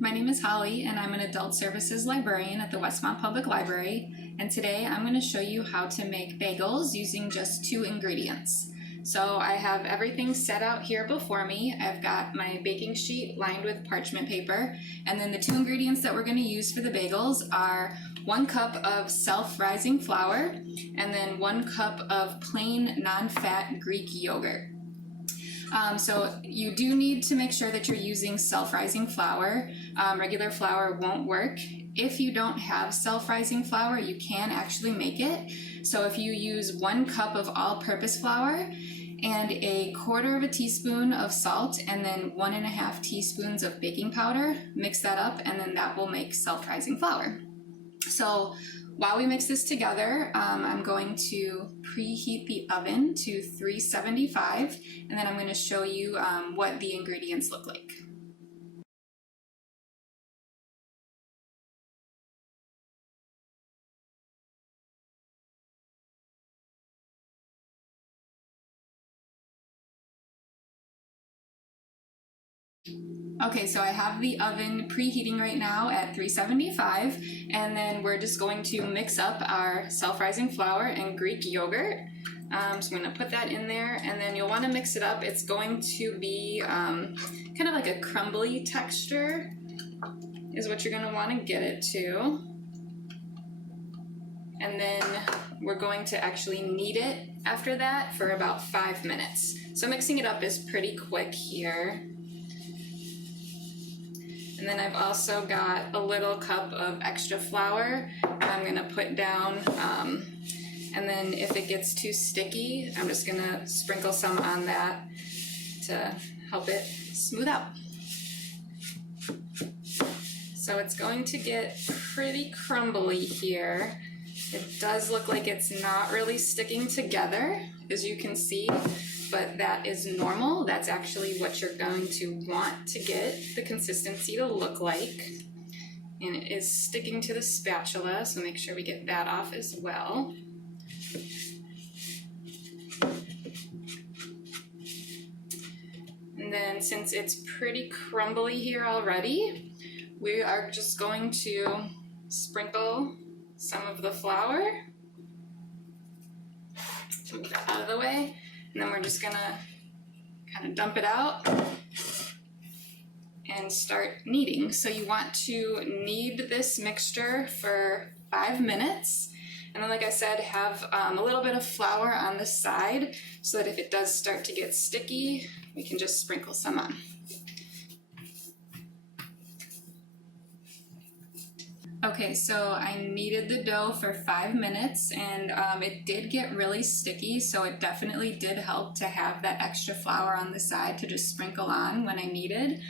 My name is Holly and I'm an adult services librarian at the Westmont Public Library, and today I'm going to show you how to make bagels using just 2 ingredients. So I have everything set out here before me. I've got my baking sheet lined with parchment paper, and then the 2 ingredients that we're going to use for the bagels are 1 cup of self-rising flour and then 1 cup of plain non-fat Greek yogurt. So you do need to make sure that you're using self-rising flour. Regular flour won't work. If you don't have self-rising flour, you can actually make it. So if you use 1 cup of all-purpose flour and 1/4 teaspoon of salt and then 1.5 teaspoons of baking powder, mix that up and then that will make self-rising flour. So while we mix this together, I'm going to preheat the oven to 375, and then I'm going to show you what the ingredients look like. Okay, so I have the oven preheating right now at 375, and then we're just going to mix up our self-rising flour and Greek yogurt. So I'm going to put that in there, and then you'll want to mix it up. It's going to be kind of like a crumbly texture is what you're going to want to get it to. And then we're going to actually knead it after that for about 5 minutes. So mixing it up is pretty quick here. And then I've also got a little cup of extra flour I'm gonna put down, and then if it gets too sticky, I'm just gonna sprinkle some on that to help it smooth out. So it's going to get pretty crumbly here. It does look like it's not really sticking together, as you can see, but that is normal. That's actually what you're going to want to get the consistency to look like. And it is sticking to the spatula, so make sure we get that off as well. And then since it's pretty crumbly here already, we are just going to sprinkle some of the flour. Move that out of the way. And then we're just gonna kind of dump it out and start kneading. So you want to knead this mixture for 5 minutes. And then, like I said, have a little bit of flour on the side so that if it does start to get sticky, we can just sprinkle some on. Okay, so I kneaded the dough for 5 minutes, and it did get really sticky, so it definitely did help to have that extra flour on the side to just sprinkle on when I kneaded.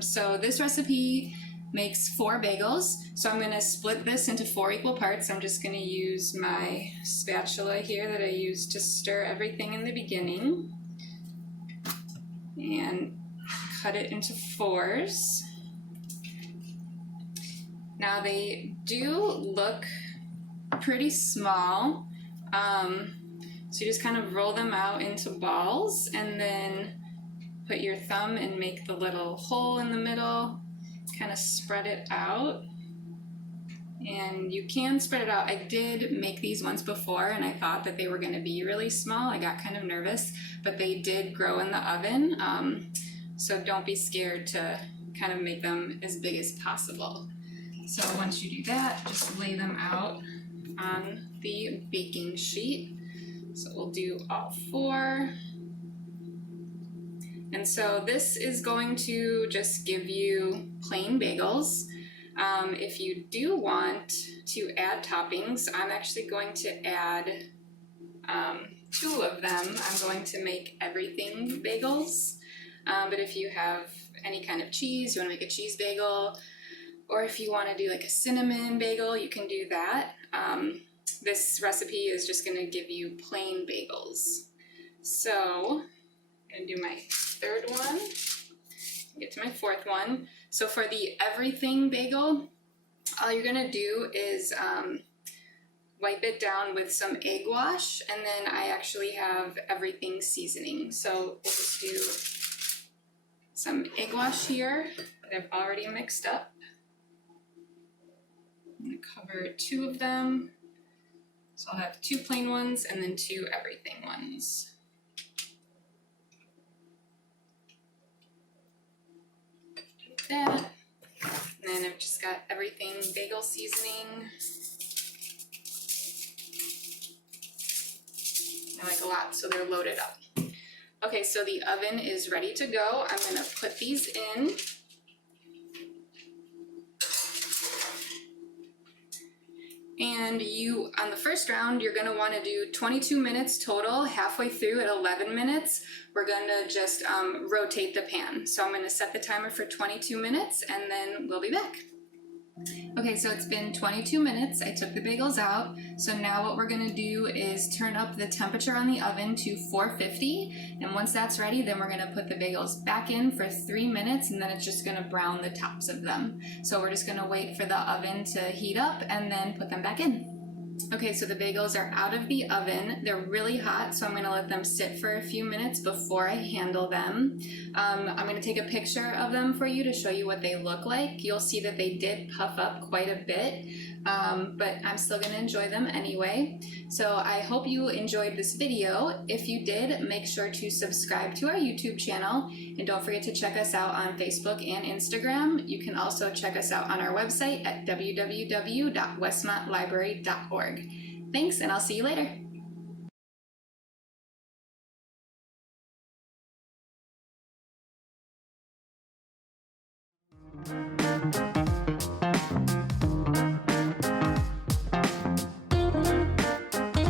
So this recipe makes 4 bagels, so I'm going to split this into 4 equal parts. I'm just going to use my spatula here that I used to stir everything in the beginning and cut it into 4s. Now they do look pretty small, so you just kind of roll them out into balls and then put your thumb and make the little hole in the middle, kind of spread it out. And you can spread it out. I did make these once before and I thought that they were going to be really small. I got kind of nervous, but they did grow in the oven, so don't be scared to kind of make them as big as possible. So once you do that, just lay them out on the baking sheet. So we'll do all 4. And so this is going to just give you plain bagels. If you do want to add toppings, I'm actually going to add 2 of them. I'm going to make everything bagels. But if you have any kind of cheese, you want to make a cheese bagel, or if you want to do like a cinnamon bagel, you can do that. This recipe is just going to give you plain bagels. So I'm going to do my 3rd one, get to my 4th one. So for the everything bagel, all you're going to do is wipe it down with some egg wash, and then I actually have everything seasoning. So we'll just do some egg wash here they've already mixed up. I'm going to cover 2 of them. So I'll have 2 plain ones and then 2 everything ones. Like that. And then I've just got everything bagel seasoning. I like a lot, so they're loaded up. Okay, so the oven is ready to go. I'm gonna put these in. And on the first round, you're gonna wanna do 22 minutes total. Halfway through at 11 minutes, we're gonna just rotate the pan. So I'm gonna set the timer for 22 minutes and then we'll be back. Okay, so it's been 22 minutes. I took the bagels out. So now what we're gonna do is turn up the temperature on the oven to 450. And once that's ready, then we're gonna put the bagels back in for 3 minutes and then it's just gonna brown the tops of them. So we're just gonna wait for the oven to heat up and then put them back in. Okay, so the bagels are out of the oven. They're really hot, so I'm gonna let them sit for a few minutes before I handle them. I'm gonna take a picture of them for you to show you what they look like. You'll see that they did puff up quite a bit, but I'm still gonna enjoy them anyway. So I hope you enjoyed this video. If you did, make sure to subscribe to our YouTube channel and don't forget to check us out on Facebook and Instagram. You can also check us out on our website at www.westmontlibrary.org. Thanks, and I'll see you later.